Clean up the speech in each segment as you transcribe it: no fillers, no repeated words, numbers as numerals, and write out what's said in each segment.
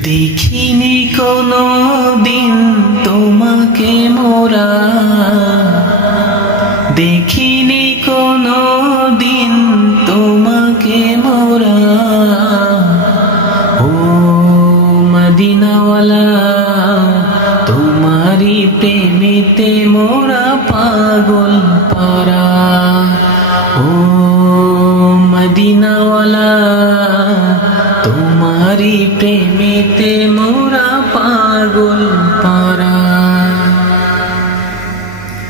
দেখিনি কোনো দিন তোমাকে মোরা, দেখিনি কোনো দিন তোমাকে মোরা। ও মদিনাওয়ালা, তোমারি প্রেমেতে মোরা পাগল পারা। ও মদিনাওয়ালা, তোমারি প্রেমেতে মোরা পাগল পারা।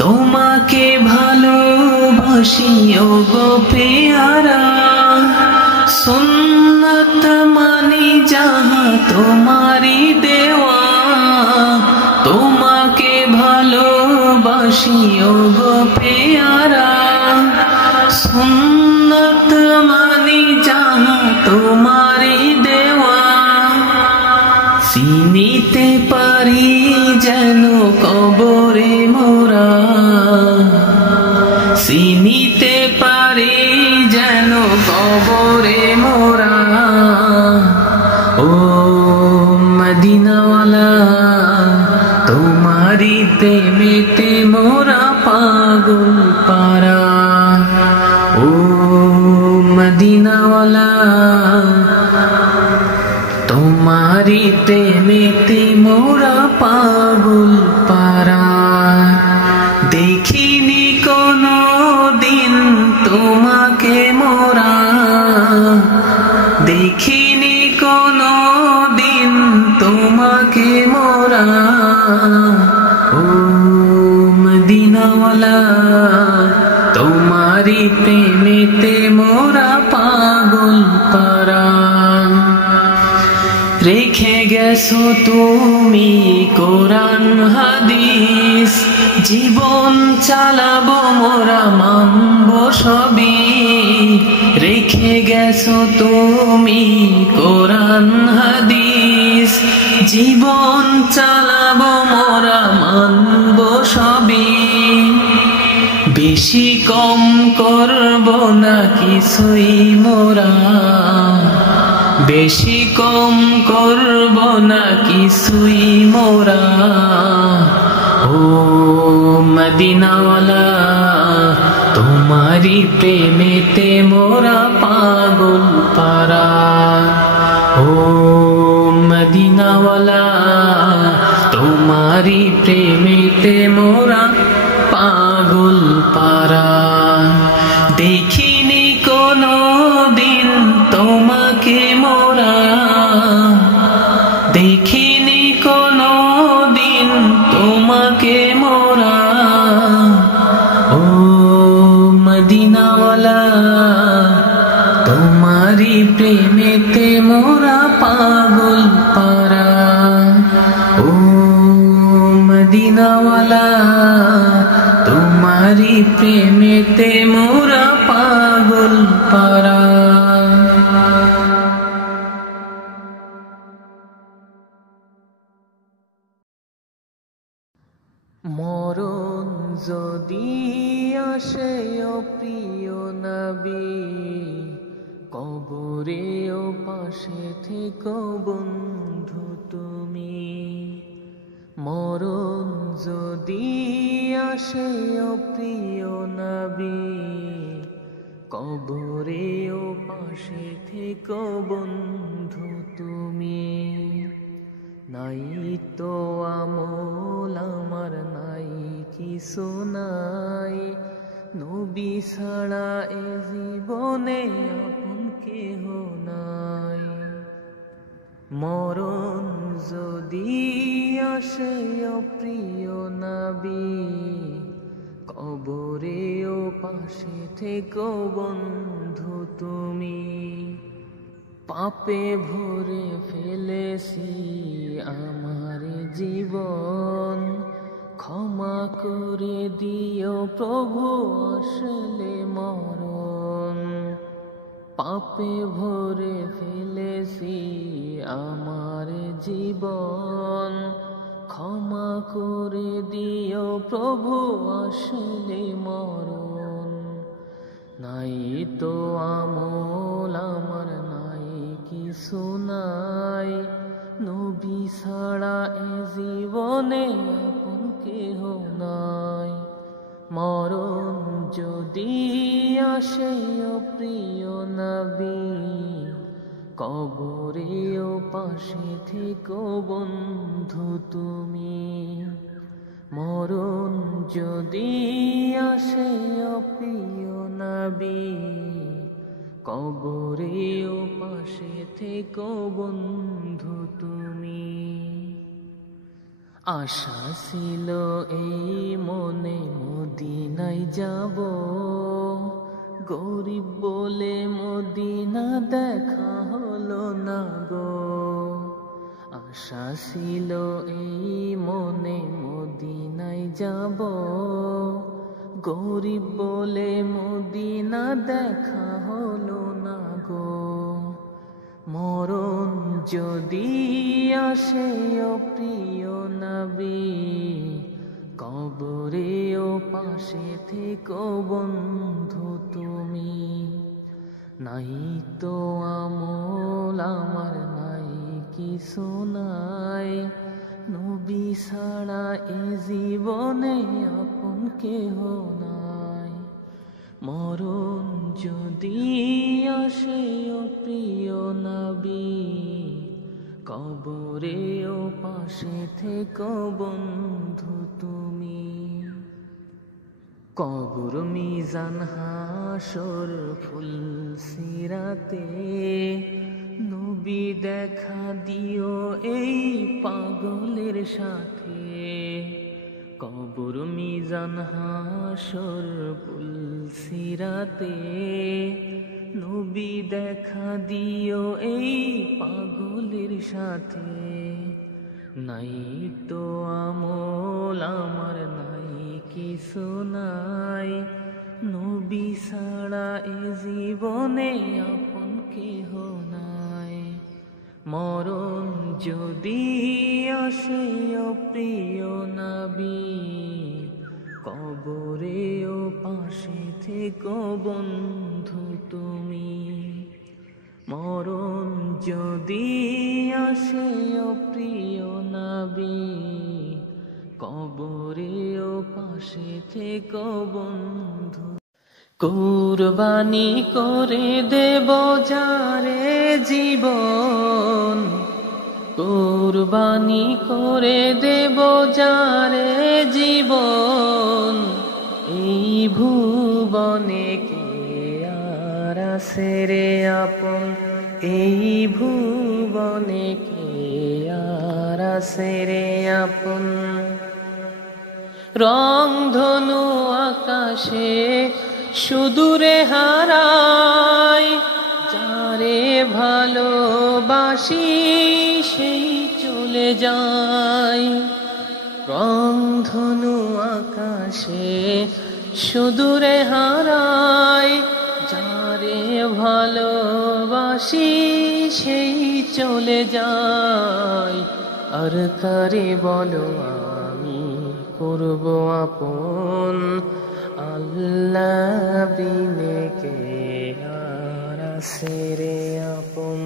তোমাকে ভালোবাসি ও গো পেয়ারা, সুন্নত মানি যাহা তোমারি দেওয়া। তোমাকে ভালোবাসি ও গো পেয়ারা, সুন্নত মানি যাহা তোমারি দেওয়া। চিনিতে পারি যেন কবরে মোরা, চিনিতে পারি যেন কবরে মোরা। ও মদিনাওয়ালা, তোমারি প্রেমেতে মোরা পাগল পারা। ও মদিনাওয়ালা, তোমারি প্রেমেতে মোরা পাগল পারা। দেখিনি কোনো দিন তোমাকে মোরা, দেখিনি কোনো দিন তোমাকে মোরা। ও মদিনাওয়ালা, তোমারি প্রেমেতে মোরা পাগল পারা। রেখে গেছো তুমি কোরআন হাদিস, জীবন চালাবো মোরা মানবো সবই। রেখে গেছো তুমি কোরআন হাদিস, জীবন চালাবো মোরা মানবো সবই। বেশি কম করবো না কিছুই মোরা, বেশি কম করব না কিছুই মোরা। ও মদিনাওয়ালা, তোমারি প্রেমেতে মোরা পাগল পারা। ও মদিনাওয়ালা, তোমারি প্রেমেতে মোরা পাগল পারা। দেখিনি কোনো দিন তোমাকে মোরা, দেখিনি কোনো দিন তোমাকে মোরা। ও মদিনাওয়ালা, তোমারি প্রেমেতে মোরা পাগল পারা। ও মদিনাওয়ালা, তোমারি প্রেমেতে মোরা পাগল পারা। মরণ যদি আসে ও প্রিয় নবী, কবরেও পাশে থেকো বন্ধু তুমি। মরণ যদি আসে ও প্রিয় নবী, কবরেও পাশে থেকো বন্ধু তুমি। নাই তো আমল আমার, নাই কিছু নাই, নবী ছাড়া এ জীবনে আপন কেহ নাই। মরণ যদি আসে ও প্রিয় নবী, কবরেও পাশে থেকো বন্ধু তুমি। পাপে ভরে ফেলেছি আমার জীবন, ক্ষমা করে দিও প্রভু আসলে মরণ। পাপে ভরে ফেলেছি আমার জীবন, ক্ষমা করে দিও প্রভু আসলে মরণ। নাই তো আমল আমার, নাই কিছু নাই, নবী ছাড়া এ জীবনে আপন কেহ নাই। মরণ যদি আসে ও প্রিয় নবী, কবরেও পাশে থেকো বন্ধু তুমি। মরণ যদি আসে ও প্রিয় নবী, কবরেও পাশে থেকো বন্ধু তুমি। আশা ছিল এই মনে মদিনায় যাব, গরিব বলে মদিনা দেখা হলো না গো। আশা ছিল এই মনে মদিনায় যাব, গরিব বলে মদিনা দেখা হলো না গো। মরণ যদি আসে ও প্রিয় নবী, কবরেও পাশে থেকো বন্ধু তুমি। নাই তো আমল আমার, নাই কিছু নাই, নবী ছাড়া এ জীবনে আপন কেহ নাই। মরণ যদি আসে ও প্রিয় নবী, কবরেও পাশে থেকো বন্ধু তুমি। কবর মিজান হাসর ফুলসিরাতে, নবী দেখা দিও এই পাগলের সাথে। কবর মিজান হাসর ফুলসিরাতে, নবী দেখা দিও এই পাগলের সাথে। নাই তো আমল আমার, নাই কিছু নাই, নবী ছাড়া এ জীবনে আপন কেহ নাই। মরণ যদি আসে ও প্রিয় নবী, কবরেও পাশে থেকো বন্ধু তুমি। মরণ যদি আসে ও প্রিয় নবী, কবরেও পাশে থেকো বন্ধু। কুরবানি করে দেব যারে জীবন, কুরবানি করে দেব যারে জীবন। এই ভুবনে কে আর আছে রে আপন, এই ভুবনে কে আর আছে রে আপন। রংধনু আকাশে সুদূরে হারাই, যারে ভালোবাসি সেই চলে যায়। রংধনু আকাশে সুদূরে হারাই, যারে ভালোবাসি সেই চলে যায়। আর কারে বলো আমি করব আপন, আল্লাহ বিনে কে আর আছে রে আপন।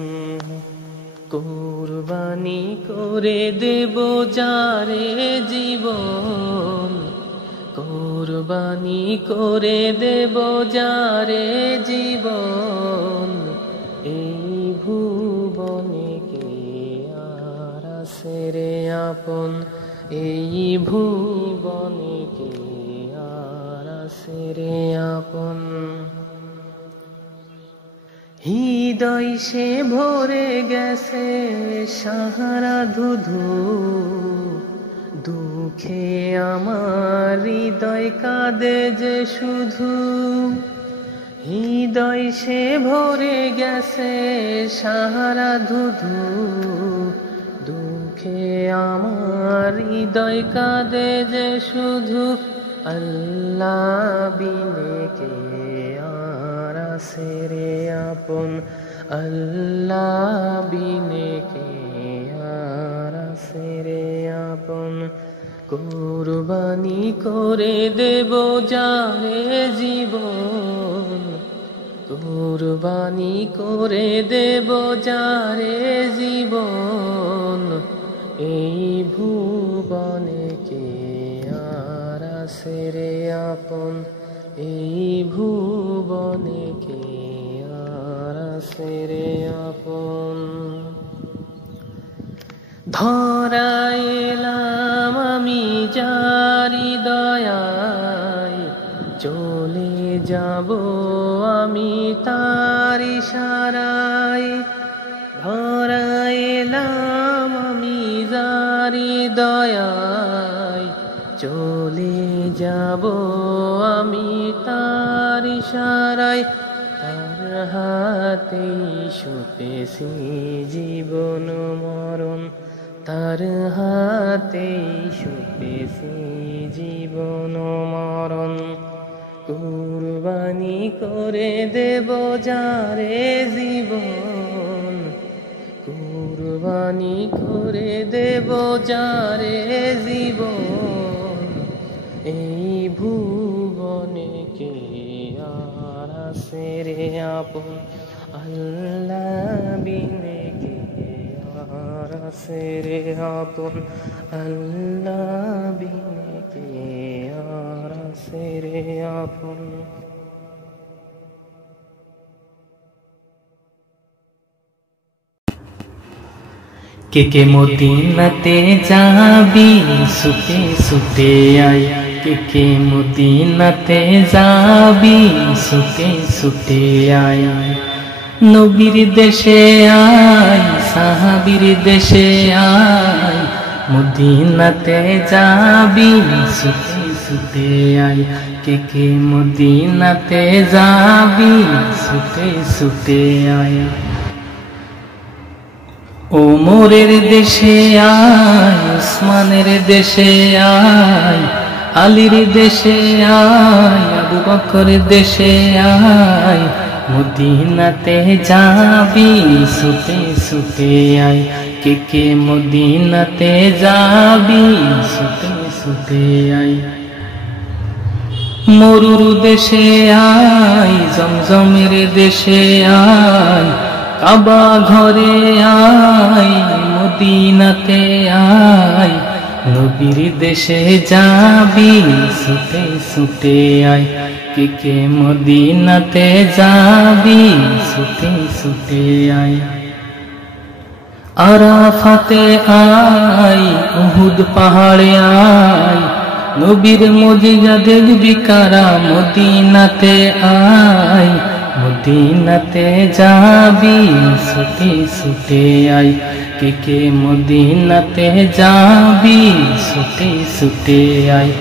কুরবানি করে দেব যারে জীবন, কুরবানি করে দেব যারে জীবন। এই ভুবনে কে আর আছে রে আপন, এই ভুবনে কে আর আছে রে আপন। হৃদয় সে ভরে গেছে সাহারা ধুধু, দুঃখে আমার হৃদয় কাঁদে যে শুধু। হৃদয় সে ভরে গেছে সাহারা ধুধু, দুঃখে আমার হৃদয় কাঁদে যে শুধু। আল্লাহ বিনে কে আর আছে রে আপন, আল্লাহ বিনে কে আর আছে রে আপন। কুরবানি করে দেব যারে জীবন, কুরবানি করে দেব যারে জীবন। এই ভুবনে কে আর আছে রে আপন, এই ভুবনে কে আর আছে রে আপন। ধরায় এলাম আমি যারি দয়ায়, চলে যাব আমি তার ইশারায়। ধরায় এলাম আমি যারি দয়ায়, চলে যাব আমি তার ইশারায়। তার হাতেই সঁপেছি জীবন মরণ, তার হাতেই সঁপেছি জীবন মরণ। কুরবানি করে দেব যারে জীবন, কুরবানি করে দেব যারে জীবন। এই ভুবনে কে আর আছে রে আপন, আল্লাহ বিনে কে আর আছে রে আপন, আল্লাহ বিনে কে আর আছে রে আপন। কে কে মদিনাতে যাবি ছুটে ছুটে আয়, কে কে মদিনাতে যাবি ছুটে ছুটে আয়। নবীর দেশে আয়, সাহাবীর দেশে আয়, মদিনাতে যাবি ছুটে ছুটে আয়। কে কে মদিনাতে যাবি ছুটে ছুটে আয়। ওমরের দেশে আয়, উসমানের দেশে আয়, আলীর দেশে আয়, আবু বকরের দেশে আয়, মদিনাতে যাবি ছুটে ছুটে আয়। কে কে মদিনাতে যাবি ছুটে ছুটে আয়। মরুর দেশে আয়, জমজমের দেশে আয়, কাবা ঘরে আয়, মদিনাতে আয়, নবীর দেশে যাবি ছুটে ছুটে আয়। কে কে মদিনাতে যাবি ছুটে ছুটে আয়। আরাফাতে আয়, উহুদ পাহাড়ে আয়, নবীর মুজিজা দেখবি কারা, মদিনাতে আয়, মদিনাতে যাবি ছুটে ছুটে আয়। কে কে মদিনাতে যাবি ছুটে ছুটে আয়।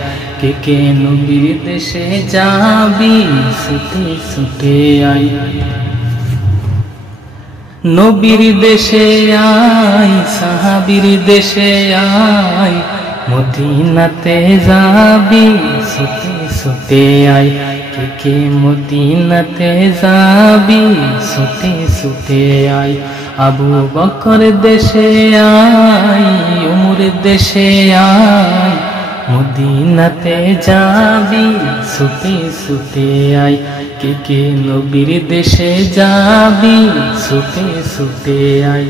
কে কে নবীর দেশে যাবি ছুটে ছুটে আয়। নবীর দেশে আয়, সাহাবীর দেশে আয়, মদিনাতে যাবি ছুটে ছুটে আয়। কে কে মদিনাতে যাবি ছুটে ছুটে আয়। আবু বকর দেশে আয়, উমর দেশে আয়, মদিনাতে যাবি ছুটে ছুটে আয়। কে কে নবীর দেশে যাবি ছুটে ছুটে আয়।